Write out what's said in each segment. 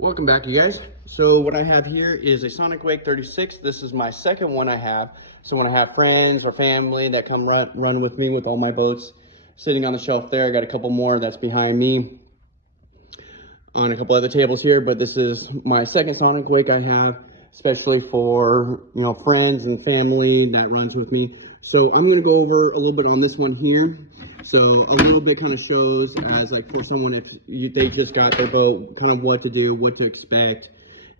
Welcome back, you guys. So what I have here is a Sonicwake 36. This is my second one I have. So when I have friends or family that come run with me with all my boats sitting on the shelf there, I got a couple more that's behind me on a couple other tables here, but this is my second Sonicwake I have, especially for, friends and family that runs with me. So I'm going to go over a little bit on this one here. So a little bit kind of shows as like for someone if they just got their boat, kind of what to do, what to expect.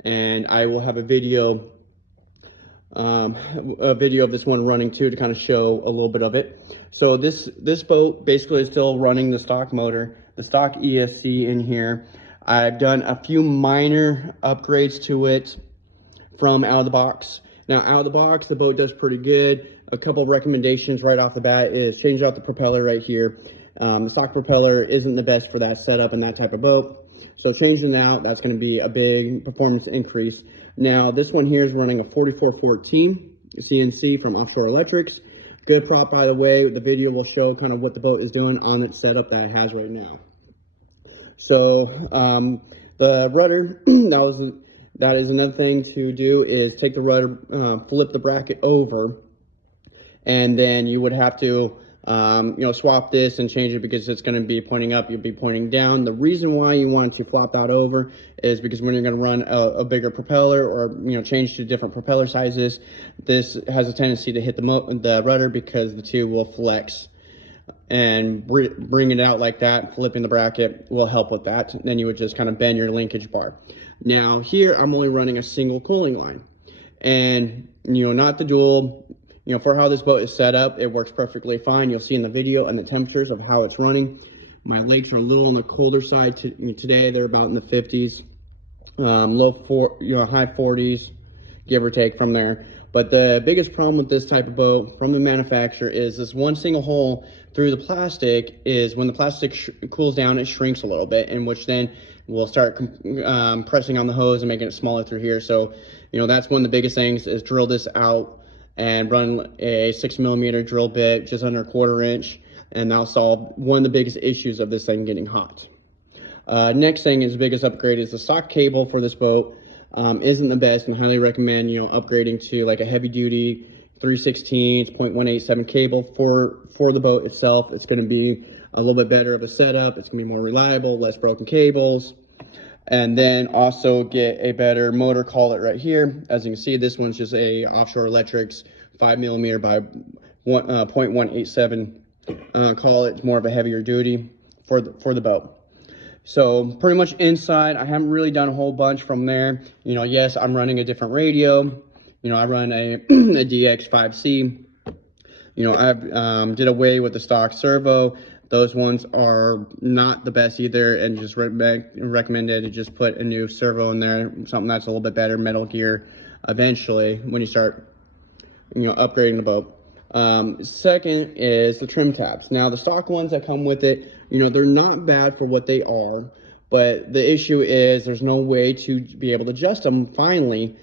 And I will have a video of this one running too to kind of show a little bit of it. So this boat basically is still running the stock motor, the stock ESC in here. I've done a few minor upgrades to it from out of the box. Now out of the box, the boat does pretty good. A couple of recommendations right off the bat is change out the propeller right here. The stock propeller isn't the best for that setup and that type of boat. So changing that out, that's going to be a big performance increase. Now this one here is running a 4414 CNC from Offshore Electrics. Good prop, by the way. The video will show kind of what the boat is doing on its setup that it has right now. So the rudder, that is another thing to do, is take the rudder, flip the bracket over, and then you would have to swap this and change it because it's going to be pointing up, you'll be pointing down. The reason why you want to flop that over is because when you're going to run a bigger propeller or change to different propeller sizes, this has a tendency to hit the rudder because the two will flex. And bring it out like that, flipping the bracket will help with that. Then you would just kind of bend your linkage bar. Now here I'm only running a single cooling line, and not the dual. For how this boat is set up, it works perfectly fine. You'll see in the video and the temperatures of how it's running. My lakes are a little on the colder side today. They're about in the 50s, high 40s, give or take from there. But the biggest problem with this type of boat from the manufacturer is this one single hole through the plastic is when the plastic cools down, it shrinks a little bit, in which then we'll start pressing on the hose and making it smaller through here. So, that's one of the biggest things is drill this out and run a 6mm drill bit just under a 1/4 inch, and that'll solve one of the biggest issues of this thing getting hot. Next thing is the biggest upgrade is the stock cable for this boat. Isn't the best, and highly recommend upgrading to like a heavy duty 3/16 0.187 cable for the boat itself. It's going to be a little bit better of a setup. It's going to be more reliable, less broken cables, and then also get a better motor collet right here. As you can see, this one's just a Offshore Electrics 5mm by 0.187 collet. It's more of a heavier duty for the boat. So pretty much inside, I haven't really done a whole bunch from there. Yes, I'm running a different radio. I run a DX5C. I've did away with the stock servo. Those ones are not the best either, and just recommended to just put a new servo in there, something that's a little bit better, Metal Gear, eventually when you start, upgrading the boat. Second is the trim tabs. Now the stock ones that come with it, they're not bad for what they are, but the issue is there's no way to be able to adjust them finally,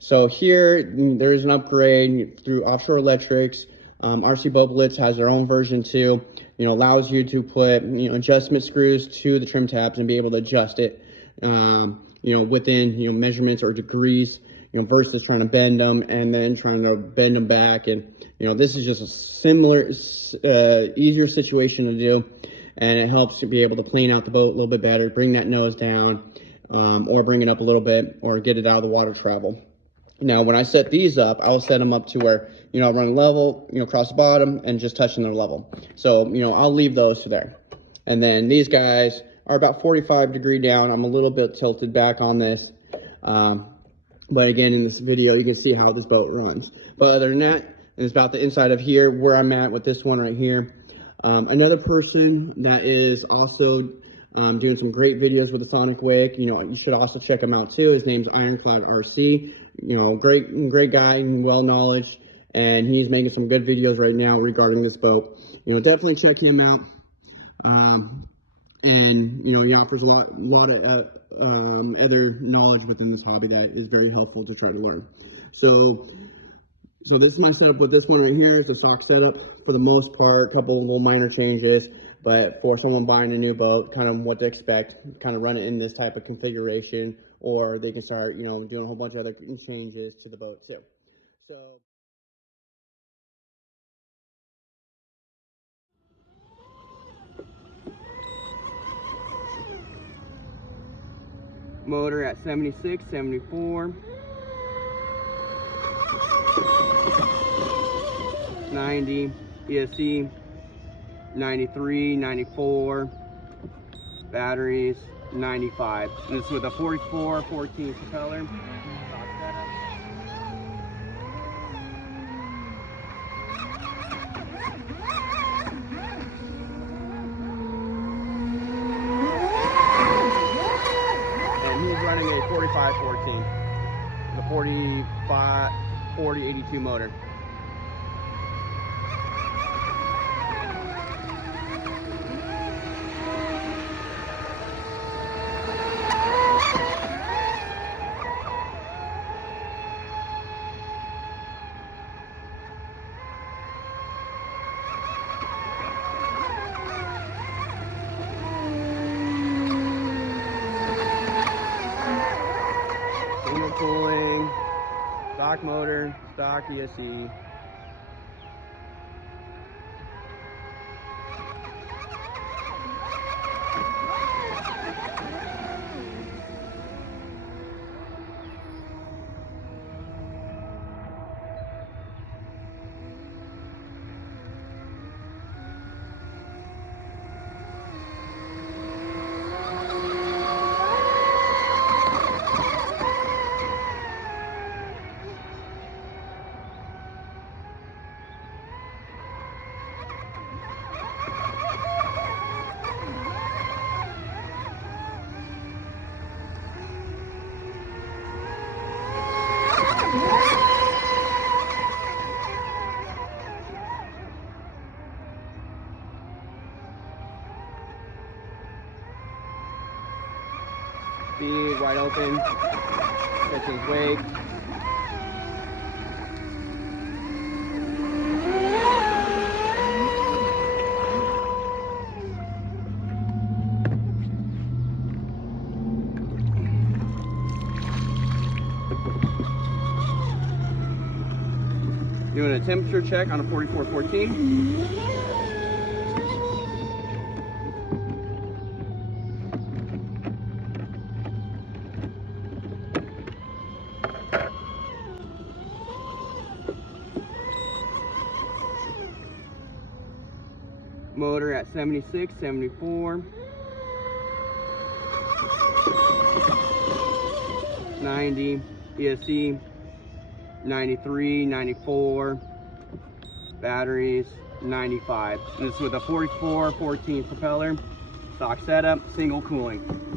So here there's an upgrade through Offshore Electrics. RC Boat Blitz has their own version too. Allows you to put adjustment screws to the trim tabs and be able to adjust it within measurements or degrees, versus trying to bend them and then trying to bend them back. And this is just a similar easier situation to do, and it helps to be able to plane out the boat a little bit better, bring that nose down, or bring it up a little bit, or get it out of the water travel. Now, when I set these up, I'll set them up to where, I run level, across the bottom and just touching their level. So, I'll leave those to there. And then these guys are about 45-degree down. I'm a little bit tilted back on this. But again, in this video, you can see how this boat runs. But other than that, it's about the inside of here, where I'm at with this one right here. Another person that is also doing some great videos with the Sonicwake, you should also check him out too. His name's Ironclad RC. Great guy, well knowledge, and he's making some good videos right now regarding this boat. Definitely check him out. And he offers a lot of other knowledge within this hobby that is very helpful to try to learn. So this is my setup with this one right here. It's a stock setup for the most part. A couple of little minor changes. but for someone buying a new boat, kind of what to expect, kind of run it in this type of configuration, or they can start, you know, doing a whole bunch of other changes to the boat too. So motor at 76, 74, 90, ESC 93, 94, batteries 95. This is with a 44-14 propeller. And he's running a 45-14, the 40-82 motor. Single cooling, stock motor, stock ESC. Speed, wide open, pitching wake. Doing a temperature check on a 44-14. Motor at 76, 74, 90, ESC 93, 94, batteries 95. This is with a 44-14 propeller, stock setup, single cooling.